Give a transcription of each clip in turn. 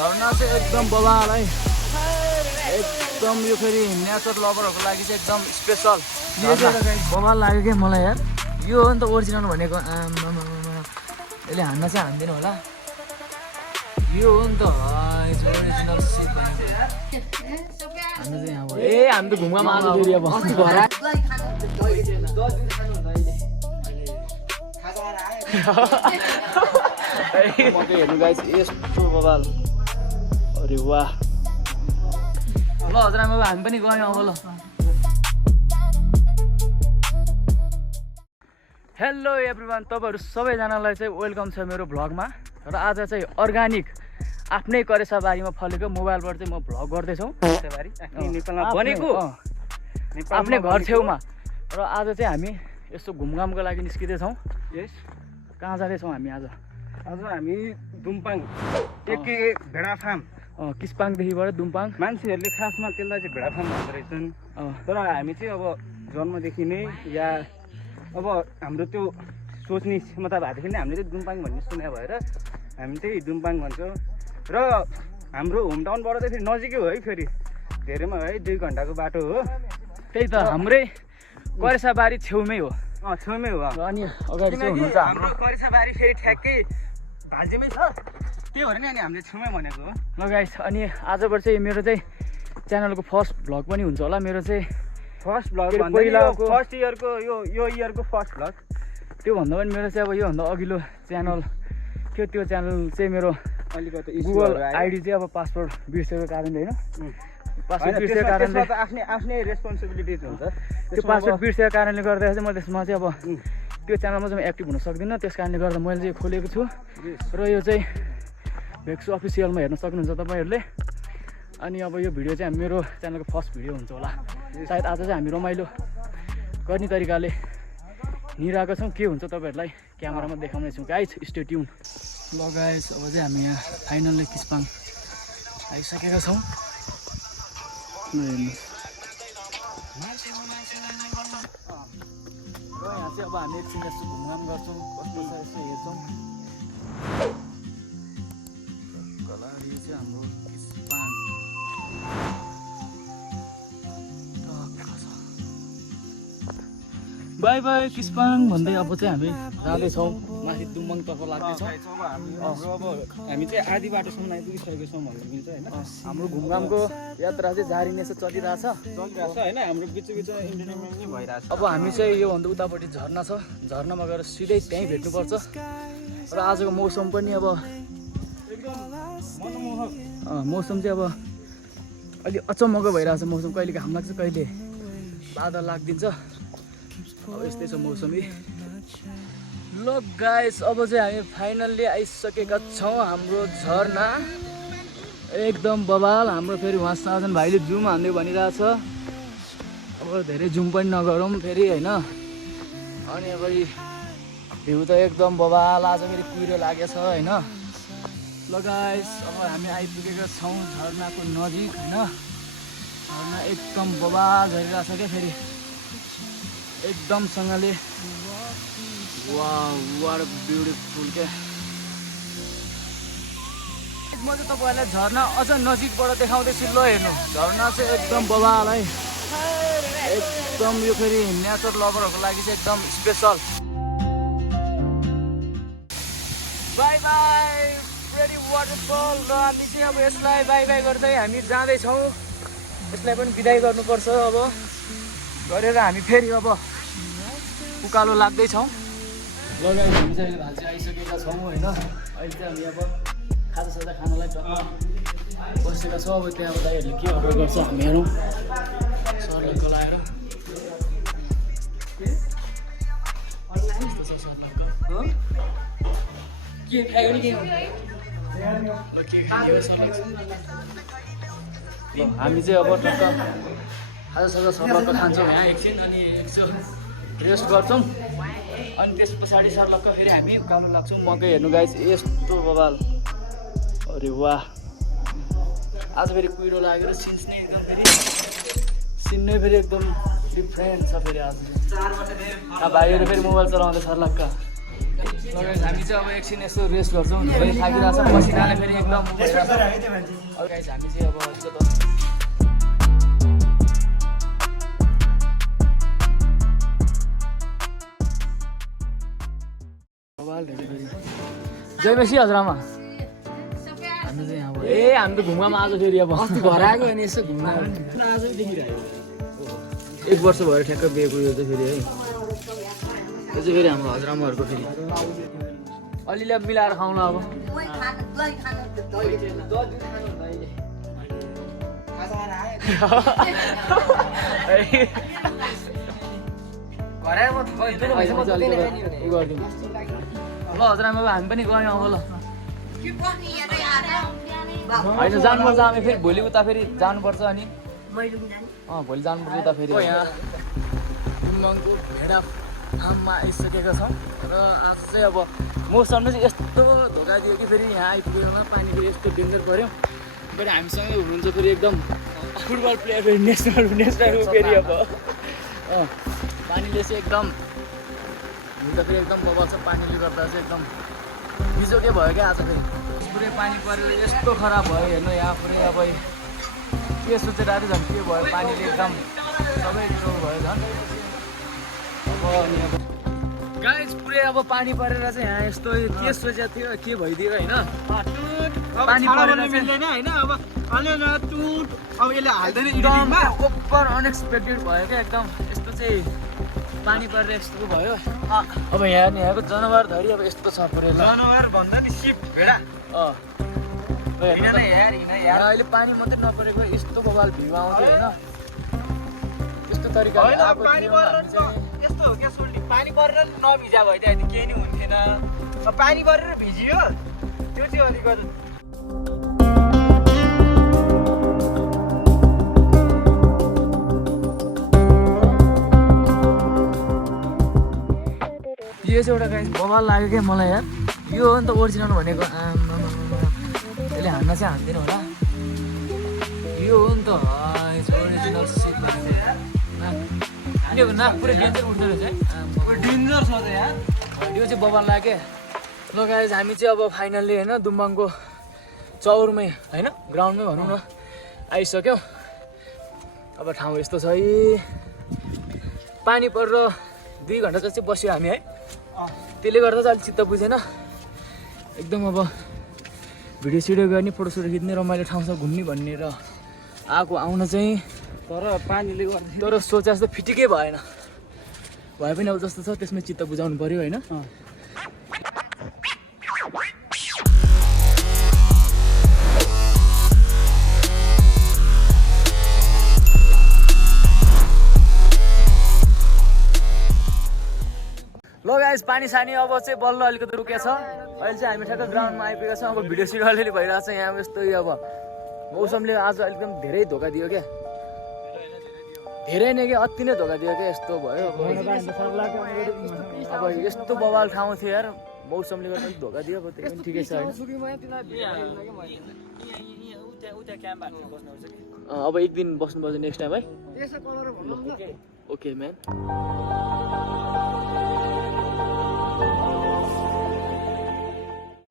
झरना चाहिँ एकदम बवाल है, एकदम यो फेरि नेचर लभरहरूको लागि चाहिँ एकदम स्पेसल बवाल लाग्यो क्या मलाई यार। यो हो नि त ओरिजिनल भनेको, यसले हान्न चाहिँ हान्दैन होला, यो हो नि त ओरिजिनल सिप भनेको। हामी चाहिँ यहाँ ए हामी त घुममा आलु फेरि अब हेर्नु गाइस यस्तो बवाल, अरे वाह। ल हजुरआमा अब हामी पनि गयौँ अब। ल हेलो एभ्रिवान, तपाईँहरू सबैजनालाई चाहिँ वेलकम छ मेरो भ्लगमा। र आज चाहिँ अर्ग्यानिक आफ्नै करेसाबारीमा फलेको मोबाइलबाट चाहिँ म भ्लग गर्दैछौँ, नेपालमा बनेको आफ्नै घर छेउमा। र आज चाहिँ हामी यस्तो घुमघामको लागि निस्किँदैछौँ। यस कहाँ जाँदैछौँ हामी आज? आज हामी दुम्पाङ एके भेडा फार्म, किस्पाङदेखिबाट दुम्पाङ। मान्छेहरूले खासमा त्यसलाई चाहिँ भेडा फार्म भन्दो रहेछन्, तर हामी चाहिँ अब जन्मदेखि नै या अब हाम्रो त्यो सोच्ने क्षमता भएदेखि नै हामीले चाहिँ दुम्पाङ भन्ने सुने भएर हामी चाहिँ दुम्पाङ भन्छौँ। र हाम्रो होम टाउनबाट चाहिँ फेरि नजिकै हो है, फेरि धेरैमा है 2 घन्टाको बाटो हो। त्यही त हाम्रै करेसाबारी छेउमै हो, छेउमै हो। अनि अगाडि चाहिँ हुनुहुन्छ हाम्रो करेसाबारी फेरि ठ्याक्कै भाल्जेमै छ, त्यही भएर नि अनि हामीले छेउमै भनेको हो। ल गाइस, अनि आजबाट चाहिँ मेरो चाहिँ च्यानलको फर्स्ट भ्लग पनि हुन्छ होला। मेरो चाहिँ फर्स्ट भ्लग पहिलाको फर्स्ट इयरको यो इयरको फर्स्ट भ्लग। त्योभन्दा पनि मेरो चाहिँ अब योभन्दा अघिल्लो च्यानल थियो, त्यो च्यानल चाहिँ मेरो अलिकति गुगल आइडी चाहिँ अब पासवर्ड बिर्सेको कारणले होइन, पासवर्ड बिर्सेको कारणले आफ्नै रेस्पोन्सिबिलिटिज हुन्छ। त्यो पासवर्ड बिर्सेको कारणले गर्दा चाहिँ म त्यसमा चाहिँ अब त्यो च्यानलमा चाहिँ एक्टिभ हुन सक्दिनँ। त्यस कारणले गर्दा मैले चाहिँ खोलेको छु। र यो चाहिँ भेक्सु अफिसियलमा हेर्न सक्नुहुन्छ तपाईँहरूले। अनि अब यो भिडियो चाहिँ मेरो च्यानलको फर्स्ट भिडियो हुन्छ होला सायद। आज चाहिँ हामी रमाइलो गर्ने तरिकाले हिँडिरहेको छौँ, के हुन्छ तपाईँहरूलाई क्यामेरामा देखाउने छौँ। Guys stay tune. ल गाइस, अब चाहिँ हामी यहाँ फाइनल्ली किस्पाङ आइसकेका छौँ। हेर्नुहोस्, र यहाँ चाहिँ अब हामी एकछिन यस्तो घुमघाम गर्छौँ, कस्तो छ यसो हेर्छौँ। कलाडी चाहिँ हाम्रो किस्पाङ बाई बाई किस्पाङ भन्दै अब चाहिँ हामी जाँदैछौँ माथि दुम्बाङतर्फ लाग्दैछौँ। हामी चाहिँ आधी बाटोसम्म आइपुगिसकेको छौँ भन्नु मिल्छ होइन। हाम्रो घुमघामको यात्रा चाहिँ जारी नै चलिरहेछ होइन, हाम्रो बिचमा इन्टरटेनमेन्ट नै भइरहेछ। अब हामी चाहिँ योभन्दा उतापट्टि झर्ना छ, झर्नामा गएर सिधै त्यहीँ भेट्नुपर्छ। र आजको मौसम पनि अब एकदम मनमोहक मौसम चाहिँ अब अलि अचम्मको भइरहेछ मौसम, कहिले घाम लाग्छ कहिले बादल लाग्दिन्छ, अब यस्तै छ मौसम। ल गाइस, अब चाहिँ हामी फाइनल्ली आइसकेका छौँ हाम्रो झरना। एकदम बवाल। हाम्रो फेरि उहाँ साजन भाइले जुम हान्दै भनिरहेछ, अब धेरै जुम पनि नगरौँ फेरि होइन। अनि अब भ्यू त एकदम बवाल। आज फेरि कुहिरो लागेछ होइन। ल गाइस, अब हामी आइपुगेका छौँ झरनाको नजिक होइन। झरना एकदम बवाल झरिरहेछ क्या, फेरि एकदमसँगले। वाउ वाट ब्युटिफुल क्या। म चाहिँ तपाईँहरूलाई झरना अझ नजिकबाट देखाउँदैछु। ल हेर्नु, झरना चाहिँ एकदम बवाल है, एकदम यो फेरि नेचर लभरहरूको लागि चाहिँ एकदम special. By by pretty waterfall. र हामी चाहिँ अब यसलाई बाई बाई गर्दै हामी जाँदैछौँ। यसलाई पनि बिदाई गर्नुपर्छ अब, गरेर हामी फेरि अब उकालो लाग्दैछौँ। ल गाइस, हामी चाहिँ अहिले भान्से आइसकेका छौँ होइन। अहिले चाहिँ हामी अब खाजासाजा खानलाई बसेका छौँ। अब त्यहाँ अब दाइहरूले के अर्डर गर्छ हामी हेरौँ। सरलक्क लाएर के खायो नि, के हामी चाहिँ अब टक्क खाजासाजा सरलक्क खान्छौँ यहाँ एकछिन, अनि एकछिन रेस्ट गर्छौँ। अनि त्यस पछाडि सरलक्क फेरि हामी उकालो लाग्छौँ। मकै हेर्नु गाइस यस्तो बवाल, अरे वाह। आज फेरि कुहिरो लागेर सिन नै फेरि एकदम डिफ्रेन्ट छ फेरि आज। भाइहरू फेरि मोबाइल चलाउँदै सरलक्क हामी चाहिँ अब एकछिन यसो रेस्ट गर्छौँ धेरै थाकिरहेको छ पसिनाले फेरि एकदम गाइस हामी चाहिँ अब जय बेसी हजुरआमा हामी चाहिँ अब हामी त घुममा आज फेरि अब अस्ति घर आएको अनि यसो घुम्न आज देखिरहेको 1 वर्ष भएर ठ्याक्क बिहेको यो चाहिँ फेरि है यो चाहिँ फेरि हाम्रो हजुरआमाहरूको फेरि अलिअलि अब मिलाएर खाउँला अब ल हजुरआमा हामी पनि गयौँ अब ल होइन जानुपर्छ हामी फेरि भोलि उता फेरि जानुपर्छ अनि भोलि जानुपर्छ उता फेरि यहाँ गुम्बाङको भेडा फार्ममा आइसकेका छौँ र आज चाहिँ अब मौसमले चाहिँ यस्तो धोका दियो कि फेरि यहाँ आइपुगेमा पानी फेरि यस्तो डेन्जर पऱ्यो फेरि हामीसँगै हुनुहुन्छ फेरि एकदम फुटबल प्लेयर फेरि नेसनल फेरि अब पानीले चाहिँ एकदम हुन त फेरि एकदम बबाल छ पानीले गर्दा चाहिँ एकदम बिजोकै भयो क्या आज फेरि पुरै पानी परेर यस्तो खराब भयो हेर्नु यहाँ पुरै अब के सोचेर आएर झन् के भयो पानीले एकदम सबै बिजोग भयो झन् अब गाइस पुरै अब पानी परेर चाहिँ यहाँ यस्तो के सोचेको थियो के भइदियो होइन पानी परेर मिल्दैन होइन अब यसले हाल्दैन एकदम ओभर अनएक्सपेक्टेड भयो क्या एकदम यस्तो चाहिँ पानी परेर यस्तो भयो अब यहाँको जनावर धरी अब यस्तो छ पुरै जनावर भन्दा नि सिप भेडा अहिले पानी मात्रै नपरेको यस्तो बबाल भिउ आउँथ्यो होइन त्यस्तो तरिकाले यस्तो हो क्या सुल्टी पानी परेर नभिजा भइदियो अहिले केही नि हुन्थेन पानी परेर भिजियो त्यो चाहिँ अलिकति यो चाहिँ एउटा गाइस बबाल लाग्यो क्या मलाई यार यो हो नि त ओरिजिनल भनेको त्यसले हान्न चाहिँ हान्दैन होला यो हो नि त ओरिजिनल सिप भनेको नाक पुरै डेन्जर उठ्दो रहेछ है डेन्जर छ त यार यो चाहिँ बबाल लाग्यो ल गाइस हामी चाहिँ अब फाइनल्ली होइन दुम्बाङको चौरमै होइन ग्राउन्डमै भनौँ न आइसक्यो अब ठाउँ यस्तो छ है पानी परेर 2 घन्टा जति बस्यो हामी है त्यसले गर्दा चाहिँ अलिक चित्त बुझेन एकदम अब भिडियो सिडियो गर्ने फोटोसोटो खिच्ने रमाइलो ठाउँ छ घुम्ने भन्ने र आएको आउन चाहिँ तर पानीले गर्दा तर सोचे जस्तो फिटिकै भएन भए पनि अब जस्तो छ त्यसमै चित्त बुझाउनु पऱ्यो होइन ल गाइस पानी सानी अब चाहिँ बल्ल अलिकति रुकेछ अहिले चाहिँ हामी ठ्याक्क ग्राउन्डमा आइपुगेका छौँ अब भिडियो सिडियो अलिअलि भइरहेको छ यहाँ यस्तो अब मौसमले आज एकदम धेरै धोका दियो क्या धेरै नै क्या अति नै धोका दियो क्या यस्तो भयो अब यस्तो बवाल ठाउँ थियो यार मौसमले गर्दा अलिक धोका दियो अब त्यो पनि ठिकै छ होइन अब एक दिन बस्नुपर्छ नेक्स्ट टाइम है ओके म्यान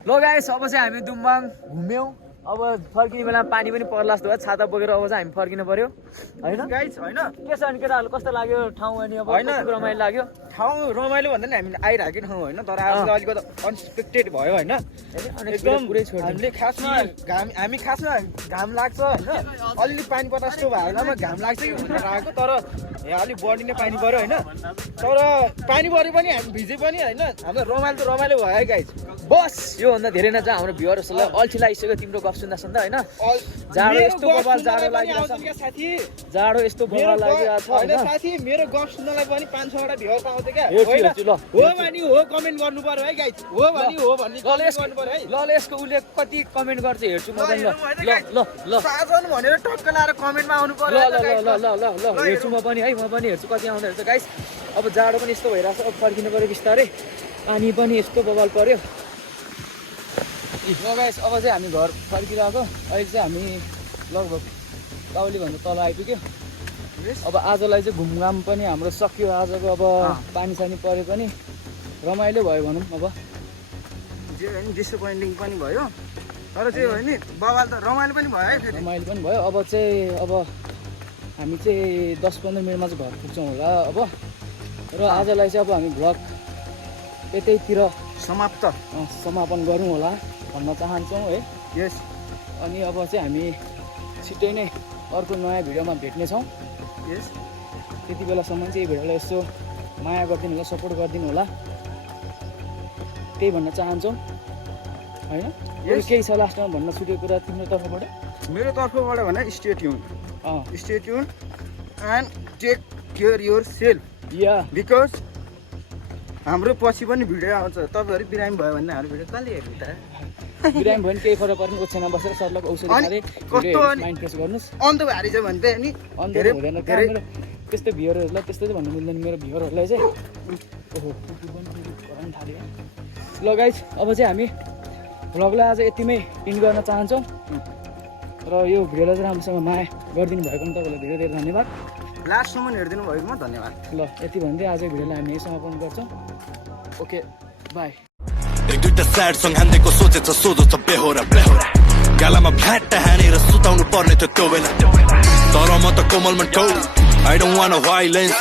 ल गाइस अब चाहिँ हामी दुम्बाङ घुम्यौँ अब फर्किने बेला पानी पनि पर्ला जस्तो भयो छाता बोकेर अब चाहिँ हामी फर्किनु पर्यो होइन गाइस होइन के छ अनि केटाहरू कस्तो लाग्यो ठाउँ अनि अब होइन रमाइलो लाग्यो ठाउँ रमाइलो भन्दा नि हामी आइरहेको ठाउँ होइन तर आज अलिकति अनएक्सपेक्टेड भयो होइन एकदम हामीले खासमा हामी खासमा घाम लाग्छ होइन अलिअलि पानी पर्दा जस्तो भयो बेलामा घाम लाग्छ कि भनेर आएको तर यहाँ अलिक बढी नै पानी पऱ्यो होइन तर पानी पऱ्यो पनि हामी भिजे पनि होइन हाम्रो रमाइलो त रमाइलो भयो गाइस बस योभन्दा धेरै नजा हाम्रो भ्युअर्सलाई अल्छी लागिसक्यो तिम्रो गफ सुन्दा सुन्दा होइन जाडो यस्तो बबाल जाडो लागिरहेछ साथी जाडो यस्तो बबाल लागिरहेछ होइन साथी मेरो गफ सुन्नलाई पनि 5-6 वटा भ्युअर्स आउँथ्यो क्या ल हो भनी हो कमेन्ट गर्नु पर्यो है गाइस हो भनी हो भन्ने गर्नु पर्यो है ल यसको उसले कति कमेन्ट गर्छ हेर्छु म पनि ल ल साजन भनेर टक्क लाएर कमेन्टमा आउनु पर्यो ल हेर्छु म पनि हेर्छु कति आउँदो रहेछ गाइस अब जाडो पनि यस्तो भइरहेछ अब फर्किनु पर्यो बिस्तारै पानी पनि यस्तो बबाल पर्यो ल गाइस अब चाहिँ हामी घर फर्किरहेको अहिले चाहिँ हामी लगभग काउलीभन्दा तल आइपुग्यो अब आजलाई चाहिँ घुमघाम पनि हाम्रो सकियो आजको अब पानी सानी परे पनि रमाइलो भयो भनौँ अब। जे भयो नि डिसपोइन्टिङ पनि भयो, तर जे भयो नि बवाल त रमाइलो पनि भयो है फेरि। रमाइलो पनि भयो। अब चाहिँ अब हामी चाहिँ 10-15 मिनटमा चाहिँ घर पुग्छौँ होला अब। र आजलाई चाहिँ अब हामी भ्लग यतैतिर समापन गरौँ होला भन्न चाहन्छौँ है। यस। अनि अब चाहिँ हामी छिट्टै नै अर्को नयाँ भिडियोमा भेट्नेछौँ। यस। त्यति बेलासम्म चाहिँ यो भिडियोलाई यसो माया गरिदिनु होला, सपोर्ट गरिदिनु होला, त्यही भन्न चाहन्छौँ होइन। केही छ लास्टमा भन्न छुटेको कुरा तिम्रो तर्फबाट? मेरो तर्फबाट भने stay tune and take care your self, या बिकज हाम्रो पछि पनि भिडियो आउँछ। तपाईँहरू बिरामी भयो भने हाम्रो भिडियो कहिले हेर्नु त? बिरामी भयो भने केही फरक पर्ने, ओछ्यानमा बसेर सर्लक औषधि खाँदै कस्तो माइन्ड फ्रेस गर्नुहोस्। अन्त भारी छ भने चाहिँ नि अन्त हुँदैन। मेरो त्यस्तै भ्युअरहरूलाई त्यस्तै चाहिँ भन्नु मिल्दैन। मेरो भ्युअरहरूलाई चाहिँ ओहो कराउनु थाल्यो। ल गाइज, अब चाहिँ हामी भ्लगलाई आज यतिमै इन्ड गर्न चाहन्छौँ। र यो भिडियोलाई चाहिँ राम्रोसँग माया गरिदिनु भएकोमा तपाईँलाई धेरै धेरै धन्यवाद। लास्टसम्म हेरिदिनु भएकोमा धन्यवाद। ल यति भन्दै आज भिडियोलाई हामी यही समापन गर्छौँ। Okay by. एक दुईटा स्याड सङ हान्देको सोचेछ सोझो छ बेहोरा गालामा भ्याट हानेर सुताउनु पर्ने थियो त्यो बेला, तर म त कोमलमा टौ। I don't want a violence